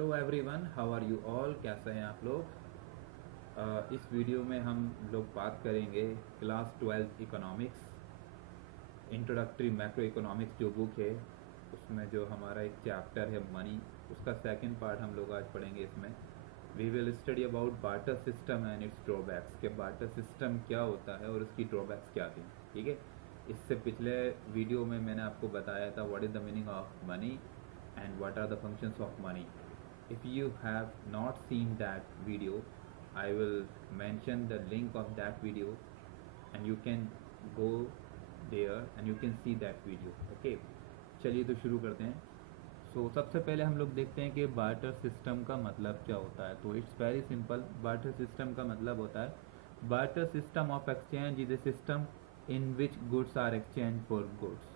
Hello everyone, how are you all. कैसे हैं आप लोग। इस वीडियो में हम लोग बात करेंगे class 12 economics introductory macro economics जो बुक है उसमें जो हमारा एक चैप्टर है मनी, उसका सेकंड पार्ट हम लोग आज पढ़ेंगे। इसमें we will study about barter system and its drawbacks, कि बार्टर सिस्टम क्या होता है और उसकी ड्रॉबैक्स क्या थी। ठीक है, इससे पिछले वीडियो में मैंने आपको बताया था what is the meaning of money and what are the functions of money. If you have not seen that video, I will mention the link of that video and you can go there and you can see that video. Okay, चलिए तो शुरू करते हैं। सबसे पहले हम लोग देखते हैं कि बार्टर सिस्टम का मतलब क्या होता है। तो it's very simple. Barter system का मतलब होता है barter system of exchange is a system in which goods are exchange for goods.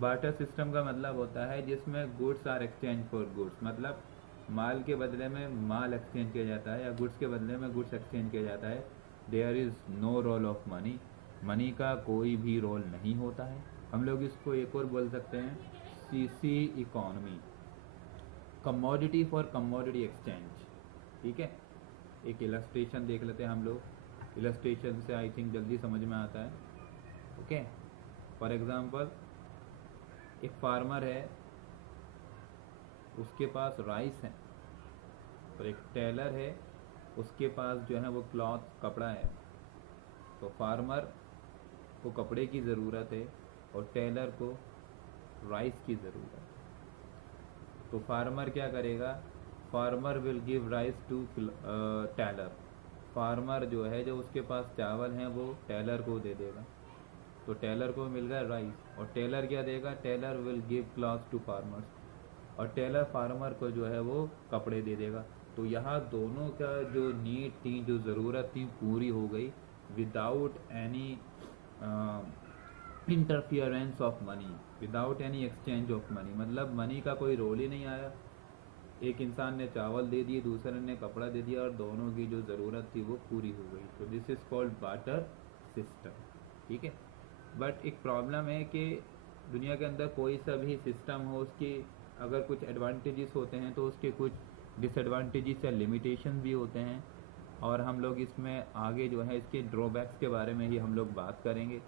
Barter system का मतलब होता है जिसमें goods are exchange for goods, मतलब माल के बदले में माल एक्सचेंज किया जाता है या गुड्स के बदले में गुड्स एक्सचेंज किया जाता है। There is no role of money, money का कोई भी रोल नहीं होता है। हम लोग इसको एक और बोल सकते हैं CC economy, commodity for commodity exchange. ठीक है, एक इलस्ट्रेशन देख लेते हैं हम लोग। इलस्ट्रेशन से आई थिंक जल्दी समझ में आता है। ओके, फॉर एग्जांपल एक फार्मर है, उसके पास राइस है, और एक टेलर है, उसके पास जो है वो क्लॉथ कपड़ा है। तो फार्मर को कपड़े की ज़रूरत है और टेलर को राइस की ज़रूरत है। तो फार्मर क्या करेगा, farmer will give rice to tailor. Farmer जो है, जो उसके पास चावल हैं वो टेलर को दे देगा। तो टेलर को मिल गया राइस, और टेलर क्या देगा, tailor will give clothes to farmers, और टेलर फार्मर को जो है वो कपड़े दे देगा। तो यहाँ दोनों का जो नीड थी, जो ज़रूरत थी, पूरी हो गई without any interference of money, without any exchange of money. मतलब मनी का कोई रोल ही नहीं आया। एक इंसान ने चावल दे दिए, दूसरे ने कपड़ा दे दिया, और दोनों की जो ज़रूरत थी वो पूरी हो गई। तो this is called barter system. ठीक है, बट एक प्रॉब्लम है कि दुनिया के अंदर कोई सा भी सिस्टम हो, उसकी अगर कुछ एडवांटेजेस होते हैं तो उसके कुछ डिसएडवांटेजेस या लिमिटेशन भी होते हैं। और हम लोग इसमें आगे जो है इसके ड्रॉबैक्स के बारे में ही हम लोग बात करेंगे।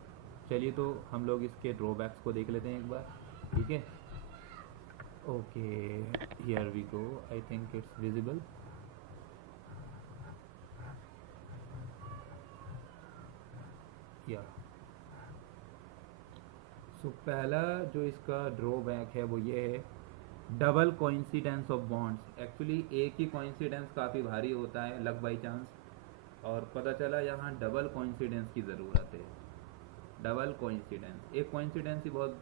चलिए तो हम लोग इसके ड्रॉबैक्स को देख लेते हैं एक बार। ठीक है, okay, here we go. I think it's visible. या पहला जो इसका ड्रॉबैक है वो ये है double coincidence of bonds. Actually एक ही कोइंसिडेंस काफ़ी भारी होता है, लक बाई चांस, और पता चला यहाँ डबल कोइंसिडेंस की ज़रूरत है। डबल कोइंसिडेंस, एक कोइंसिडेंस ही बहुत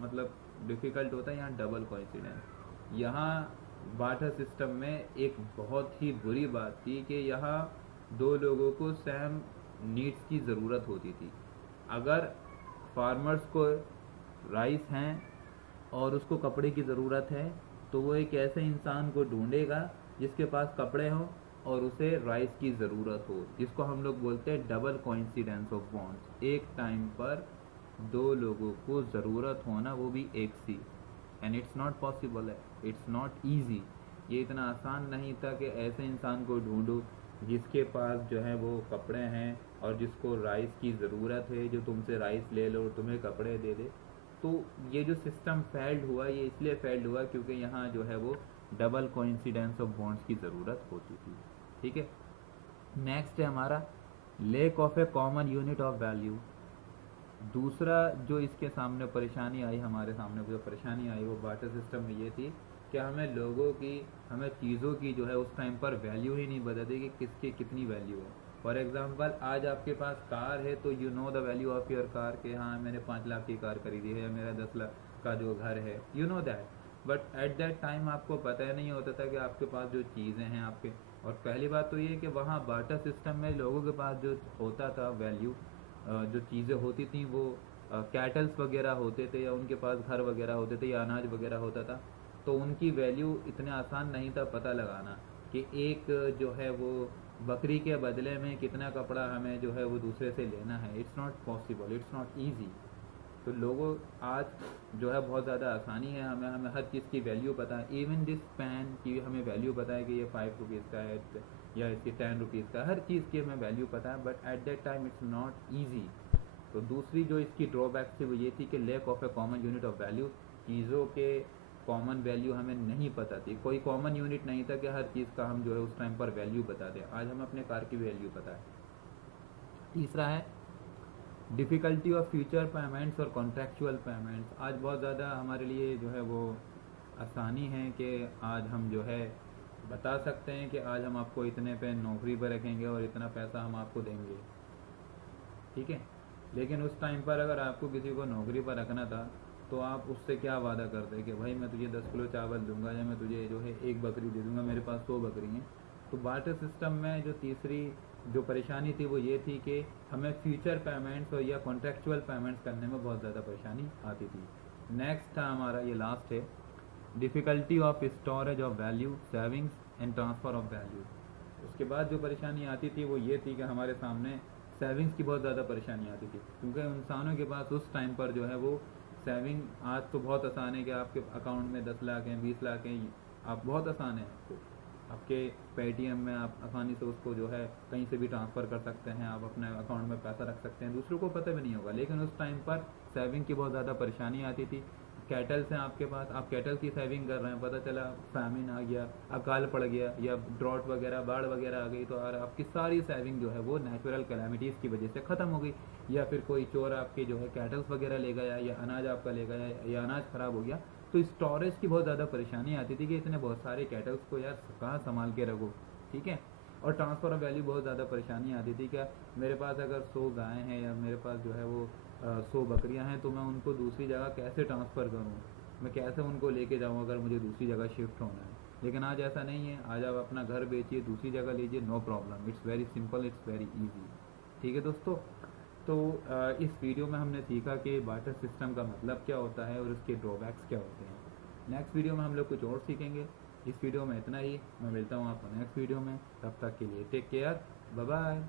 मतलब डिफ़िकल्ट होता है, यहाँ डबल कोइंसिडेंस। यहाँ बार्टर सिस्टम में एक बहुत ही बुरी बात थी कि यहाँ दो लोगों को सेम नीड्स की ज़रूरत होती थी। अगर फार्मर्स को राइस हैं और उसको कपड़े की ज़रूरत है, तो वो एक ऐसे इंसान को ढूंढेगा जिसके पास कपड़े हों और उसे राइस की ज़रूरत हो, जिसको हम लोग बोलते हैं डबल कोइंसिडेंस ऑफ बॉन्ड्स। एक टाइम पर दो लोगों को ज़रूरत होना, वो भी एक सी, एंड इट्स नॉट पॉसिबल है, इट्स नॉट ईजी। ये इतना आसान नहीं था कि ऐसे इंसान को ढूंढो जिसके पास जो है वो कपड़े हैं और जिसको राइस की ज़रूरत है, जो तुमसे राइस ले लो और तुम्हें कपड़े दे दे। तो ये जो सिस्टम फेल्ड हुआ, ये इसलिए फेल्ड हुआ क्योंकि यहाँ जो है वो डबल कोइंसिडेंस ऑफ बॉन्ड्स की ज़रूरत होती थी। ठीक है, नेक्स्ट है हमारा lack of a common unit of value. दूसरा जो इसके सामने परेशानी आई, हमारे सामने जो परेशानी आई वो बार्टर सिस्टम में ये थी कि हमें लोगों की, हमें चीज़ों की जो है उस टाइम पर वैल्यू ही नहीं बताती कि किसकी कितनी वैल्यू है। फॉर एग्जांपल, आज आपके पास कार है तो you know the value of your car, कि हाँ मैंने 5 लाख की कार खरीदी है, या मेरा 10 लाख का जो घर है, you know that. But at that time आपको पता ही नहीं होता था कि आपके पास जो चीज़ें हैं आपके। और पहली बात तो ये है कि वहाँ बार्टर सिस्टम में लोगों के पास जो होता था वैल्यू, जो चीज़ें होती थी वो कैटल्स वगैरह होते थे, या उनके पास घर वगैरह होते थे, या अनाज वगैरह होता था। तो उनकी वैल्यू इतने आसान नहीं था पता लगाना कि एक जो है वो बकरी के बदले में कितना कपड़ा हमें जो है वो दूसरे से लेना है। It's not possible, it's not easy. तो लोगों आज जो है बहुत ज़्यादा आसानी है, हमें हमें हर चीज़ की वैल्यू पता है। इवन दिस पेन की हमें वैल्यू पता है कि ये 5 रुपीज़ का है या इसकी 10 रुपीज़ का, हर चीज़ की हमें वैल्यू पता है, but at that time it's not easy. तो दूसरी जो इसकी ड्रॉबैक थी वो ये थी कि lack of a common unit of value, चीज़ों के कॉमन वैल्यू हमें नहीं पता थी, कोई कॉमन यूनिट नहीं था कि हर चीज़ का हम जो है उस टाइम पर वैल्यू बता दें। आज हमें अपने कार की वैल्यू पता है। तीसरा है डिफ़िकल्टी ऑफ फ्यूचर पेमेंट्स और कॉन्ट्रैक्चुअल पेमेंट्स। आज बहुत ज़्यादा हमारे लिए जो है वो आसानी है कि आज हम जो है बता सकते हैं कि आज हम आपको इतने पे नौकरी पर रखेंगे और इतना पैसा हम आपको देंगे, ठीक है। लेकिन उस टाइम पर अगर आपको किसी को नौकरी पर रखना था तो आप उससे क्या वादा करते कि भाई मैं तुझे 10 किलो चावल दूंगा या मैं तुझे जो है एक बकरी दे दूंगा, मेरे पास 100 बकरी हैं। तो बार्टर सिस्टम में जो तीसरी जो परेशानी थी वो ये थी कि हमें फ्यूचर पेमेंट्स और या कॉन्ट्रैक्चुअल पेमेंट्स करने में बहुत ज़्यादा परेशानी आती थी। नेक्स्ट था हमारा, ये लास्ट है, difficulty of storage of value, savings and transfer of value. उसके बाद जो परेशानी आती थी वो ये थी कि हमारे सामने सेविंग्स की बहुत ज़्यादा परेशानी आती थी, क्योंकि इंसानों के पास उस टाइम पर जो है वो सेविंग, आज तो बहुत आसान है कि आपके अकाउंट में 10 लाख हैं, 20 लाख हैं, आप बहुत आसान है आपको, आपके पेटीएम में आप आसानी से उसको जो है कहीं से भी ट्रांसफ़र कर सकते हैं, आप अपने अकाउंट में पैसा रख सकते हैं, दूसरों को पता भी नहीं होगा। लेकिन उस टाइम पर सेविंग की बहुत ज़्यादा परेशानी आती थी। कैटल्स हैं आपके पास, आप कैटल की सेविंग कर रहे हैं, पता चला फैमिन आ गया, अकाल पड़ गया या ड्रॉट वगैरह बाढ़ वगैरह आ गई, तो आपकी सारी सेविंग जो है वो नेचुरल कैलामिटीज़ की वजह से ख़त्म हो गई, या फिर कोई चोर आपके जो है कैटल्स वगैरह ले गया या अनाज आपका ले गया या अनाज ख़राब हो गया। तो स्टोरेज की बहुत ज़्यादा परेशानी आती थी कि इतने बहुत सारे कैटल्स को यार कहाँ संभाल के रखो, ठीक है। और ट्रांसफ़र ऑफ वैल्यू बहुत ज़्यादा परेशानी आती थी, क्या मेरे पास अगर 100 गायें हैं या मेरे पास जो है वो 100 बकरियां हैं, तो मैं उनको दूसरी जगह कैसे ट्रांसफ़र करूं, मैं कैसे उनको लेके जाऊं अगर मुझे दूसरी जगह शिफ्ट होना है। लेकिन आज ऐसा नहीं है, आज आप अपना घर बेचिए, दूसरी जगह लीजिए, no problem, it's very simple, it's very easy, ठीक है दोस्तों। तो इस वीडियो में हमने सीखा कि बार्टर सिस्टम का मतलब क्या होता है और उसके ड्रॉबैक्स क्या होते हैं। नेक्स्ट वीडियो में हम लोग कुछ और सीखेंगे। इस वीडियो में इतना ही, मैं मिलता हूँ आपको नेक्स्ट वीडियो में, तब तक के लिए टेक केयर, बाय बाय।